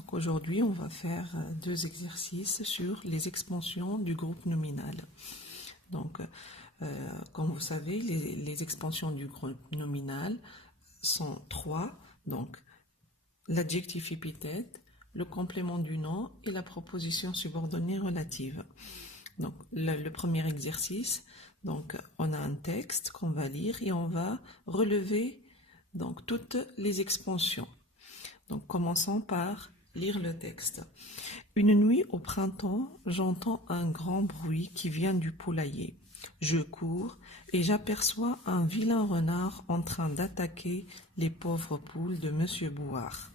Donc aujourd'hui, on va faire deux exercices sur les expansions du groupe nominal. Donc, comme vous savez, les expansions du groupe nominal sont trois. Donc, l'adjectif épithète, le complément du nom et la proposition subordonnée relative. Donc, le premier exercice, donc, on a un texte qu'on va lire et on va relever donc, toutes les expansions. Donc, commençons par lire le texte. Une nuit au printemps, j'entends un grand bruit qui vient du poulailler. Je cours et j'aperçois un vilain renard en train d'attaquer les pauvres poules de Monsieur Bouard.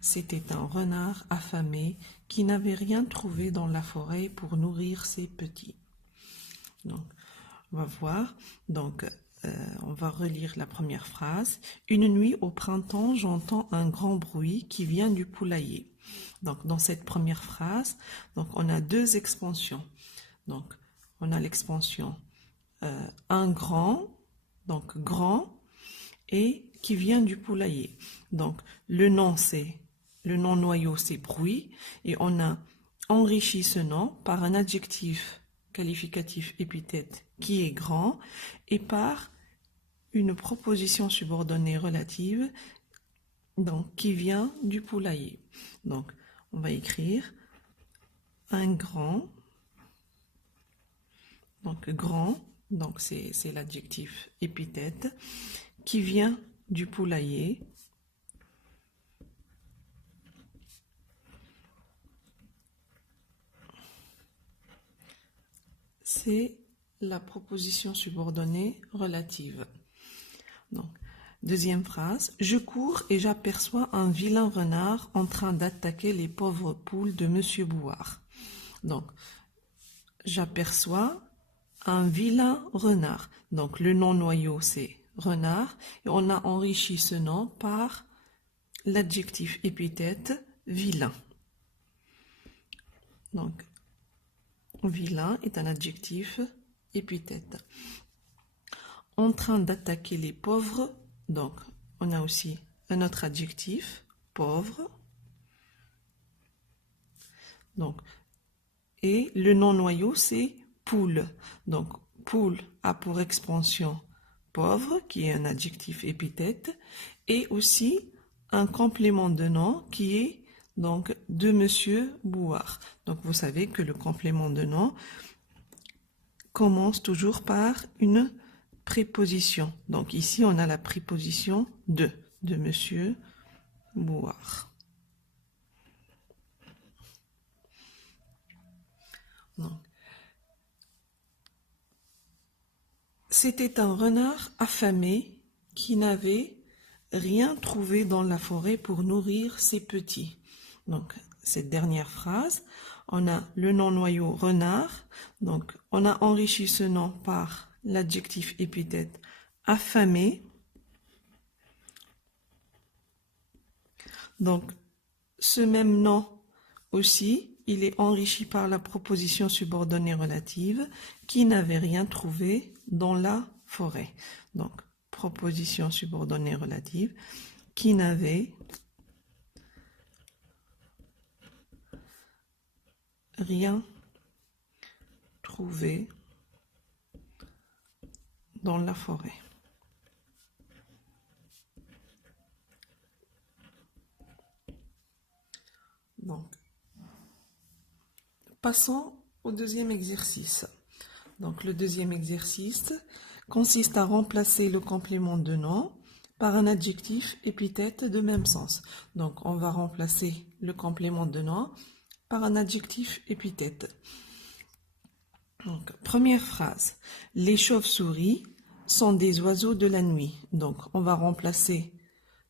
C'était un renard affamé qui n'avait rien trouvé dans la forêt pour nourrir ses petits. Donc, on va voir. Donc, on va relire la première phrase. Une nuit au printemps, j'entends un grand bruit qui vient du poulailler. Donc, dans cette première phrase, donc on a deux expansions. Donc, on a l'expansion un grand, donc grand, et qui vient du poulailler. Donc, le nom noyau, c'est bruit, et on a enrichi ce nom par un adjectif qualificatif épithète qui est grand et par une proposition subordonnée relative donc, qui vient du poulailler. Donc, on va écrire un grand, donc c'est l'adjectif épithète qui vient du poulailler. C'est la proposition subordonnée relative. Donc, deuxième phrase. Je cours et j'aperçois un vilain renard en train d'attaquer les pauvres poules de Monsieur Bouard. Donc, j'aperçois un vilain renard. Donc, le nom noyau, c'est renard. Et on a enrichi ce nom par l'adjectif épithète vilain. Donc, vilain est un adjectif épithète. En train d'attaquer les pauvres, donc on a aussi un autre adjectif, pauvre. Donc, et le nom noyau, c'est poule. Donc, poule a pour expansion pauvre, qui est un adjectif épithète, et aussi un complément de nom qui est donc de Monsieur Bouard. Donc, vous savez que le complément de nom commence toujours par une préposition. Donc, ici, on a la préposition de Monsieur Bouard. C'était un renard affamé qui n'avait rien trouvé dans la forêt pour nourrir ses petits. Donc, cette dernière phrase, on a le nom noyau renard. Donc, on a enrichi ce nom par l'adjectif épithète affamé. Donc, ce même nom aussi, il est enrichi par la proposition subordonnée relative qui n'avait rien trouvé dans la forêt. Donc, proposition subordonnée relative qui n'avait rien trouvé dans la forêt. Donc, passons au deuxième exercice. Donc, le deuxième exercice consiste à remplacer le complément de nom par un adjectif épithète de même sens. Donc, on va remplacer le complément de nom par un adjectif épithète. Donc, première phrase. Les chauves-souris sont des oiseaux de la nuit. Donc, on va remplacer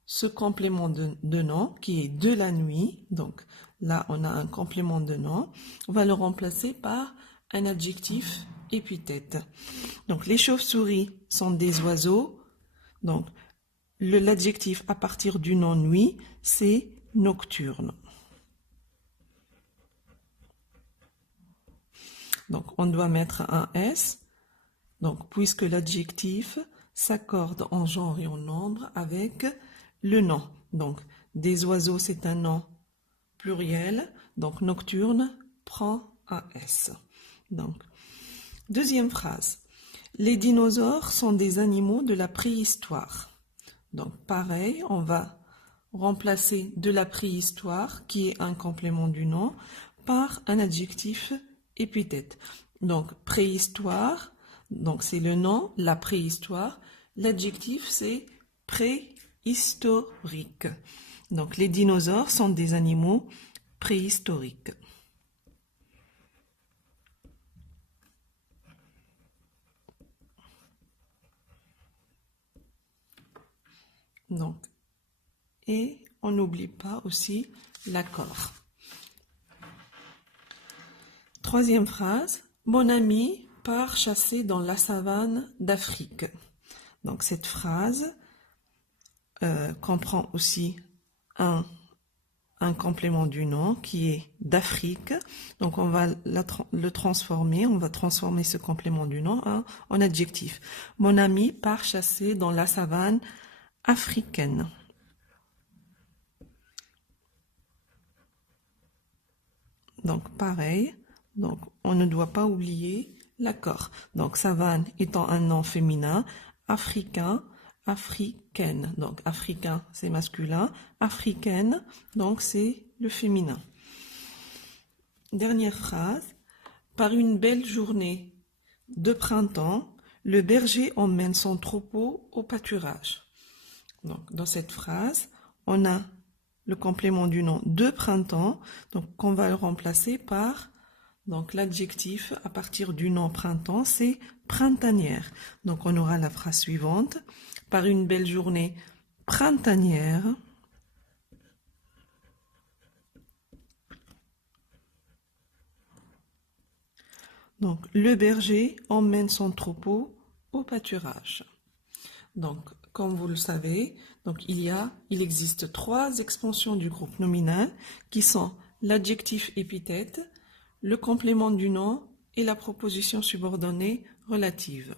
ce complément de nom qui est de la nuit. Donc, là, on a un complément de nom. On va le remplacer par un adjectif épithète. Donc, les chauves-souris sont des oiseaux. Donc, l'adjectif à partir du nom nuit, c'est nocturne. Donc, on doit mettre un S. Donc, puisque l'adjectif s'accorde en genre et en nombre avec le nom. Donc, des oiseaux, c'est un nom pluriel, donc nocturne, prend AS. Donc, deuxième phrase. Les dinosaures sont des animaux de la préhistoire. Donc, pareil, on va remplacer de la préhistoire, qui est un complément du nom, par un adjectif épithète. Donc, préhistoire, donc c'est le nom, la préhistoire. L'adjectif, c'est préhistorique. Donc, les dinosaures sont des animaux préhistoriques. Donc, et on n'oublie pas aussi l'accord. Troisième phrase, mon ami part chasser dans la savane d'Afrique. Donc cette phrase comprend aussi un complément du nom qui est d'Afrique. Donc on va le transformer, on va transformer ce complément du nom en adjectif. Mon ami part chasser dans la savane africaine. Donc pareil, donc on ne doit pas oublier l'accord. Donc savane étant un nom féminin, africain, africaine. Donc africain c'est masculin, africaine donc c'est le féminin. Dernière phrase, par une belle journée de printemps, le berger emmène son troupeau au pâturage. Donc dans cette phrase, on a le complément du nom de printemps, donc qu'on va le remplacer par donc l'adjectif à partir du nom printemps, c'est printanière. Donc on aura la phrase suivante, par une belle journée printanière, donc le berger emmène son troupeau au pâturage. Donc comme vous le savez, donc il existe 3 expansions du groupe nominal qui sont l'adjectif épithète, le complément du nom et la proposition subordonnée relative.